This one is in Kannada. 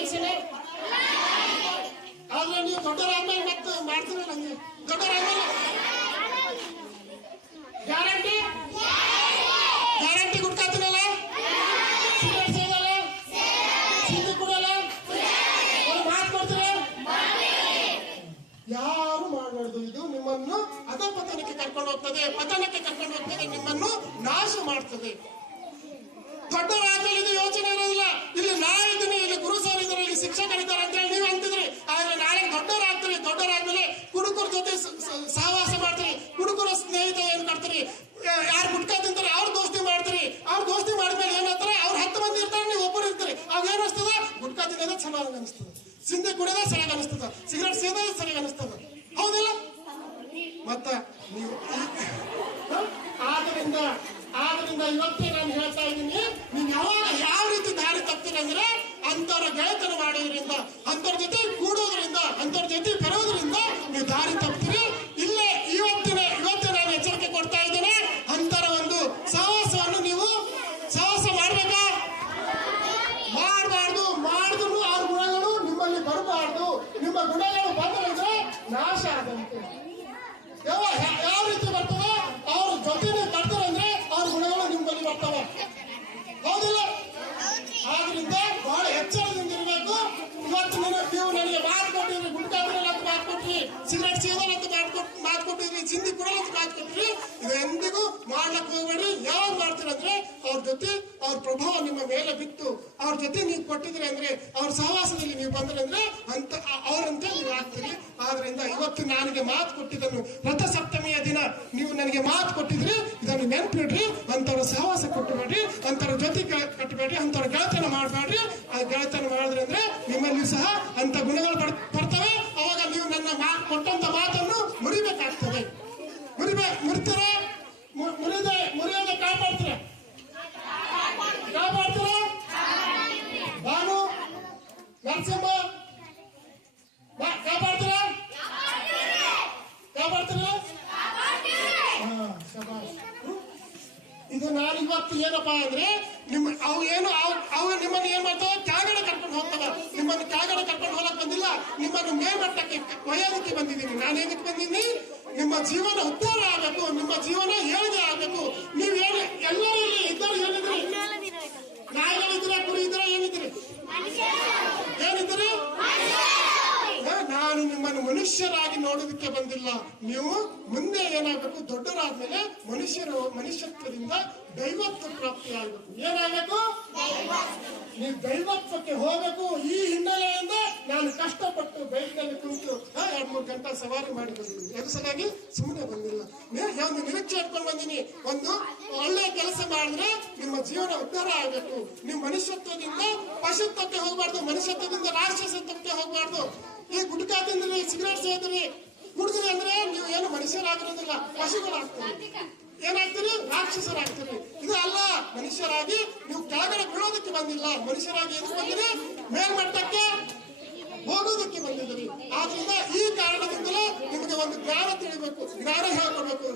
ಕೆಲಸನೇ ಆದ್ರೆ ನೀವು ದೊಡ್ಡವರಾದ್ಮೇಲೆ ಮತ್ತೆ ಮಾಡ್ತೀರ ನಂಗೆ? ದೊಡ್ಡವರಾದ್ಮೇಲೆ ಗ್ಯಾರಂಟಿ? ಗ್ಯಾರಂಟಿ ಗುಡ್ಕಾತೀನಲ್ಲ ಸಿಗರೇಟ್ ಸೇದಲ್ಲ ಸಿಂಧಿ ಕುಡಲ್ಲ ಒಂದು ಮಾತು ಕೊಡ್ತೀರ? ಯಾರು ಮಾಡಬಾರ್ದು? ಇದು ನಿಮ್ಮನ್ನು ಅಧಪತನಕ್ಕೆ ಕರ್ಕೊಂಡು ಹೋಗ್ತದೆ, ಪತನಕ್ಕೆ ಕರ್ಕೊಂಡು ಹೋಗ್ತದೆ, ನಿಮ್ಮನ್ನು ನಾಶ ಮಾಡ್ತದೆ ದೊಡ್ಡವರಾದ್ಮೇಲೆ ಇದು ಯೋಚನೆ ಇರೋದಿಲ್ಲ ಇಲ್ಲಿ ನಾ ಇದ್ದೀನಿ ಇಲ್ಲಿ ಗುರು ಇಲ್ಲಿ ಶಿಕ್ಷಕರಿದ್ದಾರೆ ಅಂತ ಹೇಳಿ ನೀವು ಅಂತಿದ್ರಿ ಆದ್ರೆ ನಾಳೆ ದೊಡ್ಡವರಾಗ್ತೀರಿ, ದೊಡ್ಡವರಾದ್ಮೇಲೆ ಕುಡುಕರ ಜೊತೆ ಸಹವಾಸ ಮಾಡ್ತೀರಿ. ಕುಡುಕರ ಸ್ನೇಹಿತ ಏನ್ ಮಾಡ್ತೀರಿ? ಯಾರು ಗುಟ್ಕಾ ತಿಂತಾರೆ, ಅವ್ರ ದೋಸ್ತಿ ಮಾಡ್ತೀರಿ. ಅವ್ರ ದೋಸ್ತಿ ಮಾಡಿದ್ಮೇಲೆ ಏನಾಗ್ತಾರೆ ಅವ್ರ ಹತ್ತು ಮಂದಿ ಇರ್ತಾರೆ, ನೀವು ಒಬ್ಬರು ಇರ್ತೀರಿ. ಅವಾಗ ಏನ್ ಅನಿಸ್ತದ? ಗುಟ್ಕಾ ತಿನ್ನೋದೇ ಚೆನ್ನಾಗಿ ಅನಿಸ್ತದೆ. ಸಿಂಧಿ ಕುಡಿಯೋದೇ ಸರಿಯಾಗಿ ಅನಿಸ್ತದೆ. ಸಿಗರೇಟ್ ಸೇದೋದೇ ಸರಿಯಾಗಿ ಅನಿಸ್ತದೆ. ಹೌದಿಲ್ಲ? ಮತ್ತ ನೀವು? ಆದ್ರಿಂದ ಆದ್ರಿಂದ ಇವತ್ತೇ ನಾನು ಹೇಳ್ತಾ ಇದ್ದೀನಿ ನೀವು ಯಾವಾಗ ಯಾವ ರೀತಿ ದಾರಿ ತಪ್ತೀರಂದ್ರೆ ಅಂತವ್ರ ಗೆಳೆತನ ಮಾಡೋದ್ರಿಂದ ಅಂತರ್ ಜೊತೆ ಕೂಡೋದ್ರಿಂದ ಅಂತರ್ ಜೊತೆ ಬರೋದ್ರಿಂದ ನೀವು ದಾರಿ ತಪ್ತೀರಿ ಇಲ್ಲೇ ಇವತ್ತಿನ ಇವತ್ತೇ ನಾನು ಎಚ್ಚರಿಕೆ ಕೊಡ್ತಾ ಇದ್ದೇನೆ ಅಂತರ ಒಂದು ಸಹವಾಸವನ್ನು ನೀವು ಸಹವಾಸ ಮಾಡ್ಬೇಕಾ ಮಾಡಬಾರ್ದು ಮಾಡಿದ್ರು ಅವ್ರ ಗುಣಗಳು ನಿಮ್ಮಲ್ಲಿ ಬರಬಾರ್ದು ನಿಮ್ಮ ಗುಣಗಳು ಬಂದ್ರೆ ನಾಶ ಆದಂತೆ ಯಾವ ಯಾವ ರೀತಿ ಬರ್ತದೆ ಅವ್ರ ಜೊತೆ ನೀವು ಬರ್ತಾರೆ ಅಂದ್ರೆ ಅವ್ರ ಗುಣಗಳು ನಿಮ್ಮಲ್ಲಿ ಬರ್ತವೆ ಹೌದಿಲ್ಲ ಆದ್ರಿಂದ ಬಹಳ ಎಚ್ಚರದಿಂದ ಇರಬೇಕು ಇವತ್ತು ನನಗೆ ಮಾತು ಕೊಟ್ಟಿದ್ರಿ ಗುಟ್ಕಾ ಅಂತ ಮಾತು ಕೊಟ್ರಿ ಅಂತ ಮಾತು ಮಾತು ಕೊಟ್ಟಿದ್ರಿ ಚಿಂದಿ ಕೊಡೋಣ ಅಂತ ಮಾತು ಕೊಟ್ರಿ ಎಂದಿಗೂ ಮಾಡ್ಲಕ್ ಹೋಗ್ಬೇಡಿ ಯಾವಾಗ ಮಾಡ್ತೀರಂದ್ರೆ ಅವ್ರ ಜೊತೆ ಅವ್ರ ಪ್ರಭಾವ ನಿಮ್ಮ ಮೇಲೆ ಬಿತ್ತು. ಅವ್ರ ಜೊತೆ ನೀವು ಕೊಟ್ಟಿದ್ರಿ ಅಂದ್ರೆ, ಅವ್ರ ಸಹವಾಸದಲ್ಲಿ ನೀವು ಬಂದ್ರೆ ಅಂದ್ರೆ ಅಂತ ಅವ್ರಂತೆ ನೀವು ಆಗ್ತೀರಿ. ಆದ್ರಿಂದ ಇವತ್ತು ನನಗೆ ಮಾತು ಕೊಟ್ಟಿದ್ದನ್ನು ರಥ ಸಪ್ತಮಿಯ ದಿನ ನೀವು ನನಗೆ ಮಾತು ಕೊಟ್ಟಿದ್ರಿ. ಇದನ್ನು ನೆನ್ಪಿಡ್ರಿ. ಅಂತವ್ರ ಸಹವಾಸ ಕೊಟ್ಟಬೇಡ್ರಿ ಅಂತವ್ರ ಜೊತೆ ಕಟ್ಟಬೇಡ್ರಿ ಅಂತವ್ರ ಗೆಳತನ ಮಾಡಬೇಡ್ರಿ. ಆ ಗೆಳತನ ಮಾಡಿದ್ರೆ ಗುಣಗಳು ಬರ್- ಬರ್ತವೆ ಅವಾಗ ನೀವು ನನ್ನ ಕೊಟ್ಟಂತ ಮಾತನ್ನು ಮುರಿಬೇಕಾಗ್ತದೆ. ಮುರಿಬೇ, ಮುರಿತೀರ? ಮುರಿದೆ, ಮುರಿಯೋದೆ ಕಾಪಾಡ್ತೀರ? ಕಾಪಾಡ್ತೀರ? ನಾನು ನರಸಿಂಹ ಕಾಪಾಡ್ತೀರ? ಕಾಪಾಡ್ತೀರ. ಇದು ನಾನು ಇವತ್ತು ಏನಪ್ಪಾ ಅಂದ್ರೆ, ನಿಮ್ಮ ಅವು ಏನು ಅವು ನಿಮ್ಮನ್ನ ಏನ್ ಮಾಡ್ತಾವೆ ಕೆಳಗಡೆ ಕರ್ಕೊಂಡು ಹೋಗ್ತವೆ ನಿಮ್ಮನ್ನು ಕೆಳಗಡೆ ಕರ್ಕೊಂಡು ಹೋಗಕ್ ಬಂದಿಲ್ಲ ನಿಮ್ಮನ್ನು ಮೇಲ್ಮಟ್ಟಕ್ಕೆ ಒಯ್ಯೋದಕ್ಕೆ ಬಂದಿದ್ದೀನಿ. ನಾನು ಏನಕ್ಕೆ ಬಂದಿದ್ದೀನಿ? ನಿಮ್ಮ ಜೀವನ ಉದ್ಧಾರ ಆಗಬೇಕು, ನಿಮ್ಮ ಜೀವನ ಏಳಿಗೆ ಆಗಬೇಕು. ನೀವು ಹೇಳಿ, ಎಲ್ಲರಲ್ಲಿ ಇದ್ದರು ಏನಿದ್ರಿ? ನಾಯಿಗಳಿದ್ರೆ ಕುರಿ ಇದ್ರೆ ಏನಿದ್ರಿ? ಏನಿದ್ರಿ? ನಾನು ನಿಮ್ಮನ್ನು ಮನುಷ್ಯರಾಗಿ ನೋಡೋದಕ್ಕೆ ಬಂದಿಲ್ಲ. ನೀವು ಮುಂದೆ ಏನಾಗಬೇಕು? ದೊಡ್ಡರಾದ್ಮೇಲೆ ಮನುಷ್ಯರು ಮನುಷ್ಯತ್ವದಿಂದ ದೈವತ್ವ ಪ್ರಾಪ್ತಿ ಆಗಬೇಕು ಏನಾಗಬೇಕು? ನೀವು ದೈವತ್ವಕ್ಕೆ ಹೋಗಬೇಕು ಈ ಹಿನ್ನೆಲೆಯಿಂದ ನಾನು ಕಷ್ಟಪಟ್ಟು ಬೈಕ್ನಲ್ಲಿ ಕುಳಿತು ಎರಡು ಮೂರು ಗಂಟೆ ಸವಾರಿ ಮಾಡಿ ಬಂದಿದ್ದೀನಿ ಎರಡು ಸಲುವಾಗಿ ಸುಮ್ಮನೆ ಬಂದಿಲ್ಲ. ಒಂದು ನಿರೀಕ್ಷೆ ಇಟ್ಕೊಂಡು ಬಂದೀನಿ? ಒಂದು ಒಳ್ಳೆ ಕೆಲಸ ಮಾಡಿದ್ರೆ ನಿಮ್ಮ ಜೀವನ ಉದ್ಧಾರ ಆಗಬೇಕು. ನೀವು ಮನುಷ್ಯತ್ವದಿಂದ ಪಶುತ್ವಕ್ಕೆ ಹೋಗಬಾರ್ದು, ಮನುಷ್ಯತ್ವದಿಂದ ರಾಕ್ಷಸತ್ವಕ್ಕೆ ಹೋಗಬಾರ್ದು. ಈ ಗುಟ್ಕಾ ತಿಂದ್ರಿ, ಸಿಗರೇಟ್ ಸೇದ್ರಿ. ಕುಡಿದ್ರಿ ಅಂದ್ರೆ ನೀವು ಏನು ಮನುಷ್ಯರಾಗಿರೋದಿಲ್ಲ, ಪಶುಗಳಾಗ್ತೀರಿ. ಏನಾಗ್ತೀರಿ? ರಾಕ್ಷಸರಾಗ್ತೀರಿ. ಇದು ಅಲ್ಲ, ಮನುಷ್ಯರಾಗಿ ನೀವು ಕೆಳಗಡೆ ಬೀಳೋದಕ್ಕೆ ಬಂದಿಲ್ಲ. ಮನುಷ್ಯರಾಗಿ ಏನು ಬಂದಿರಿ ಮೇಲ್ಮಟ್ಟಕ್ಕೆ ಹೋಗೋದಕ್ಕೆ ಬಂದಿದ್ದೀರಿ. ಆದ್ರಿಂದ ಈ ಕಾರಣದಿಂದಲೇ ನಿಮಗೆ ಒಂದು ಜ್ಞಾನ ತಿಳಿಬೇಕು, ಜ್ಞಾನ ಹೇಳ್ಕೊಡ್ಬೇಕು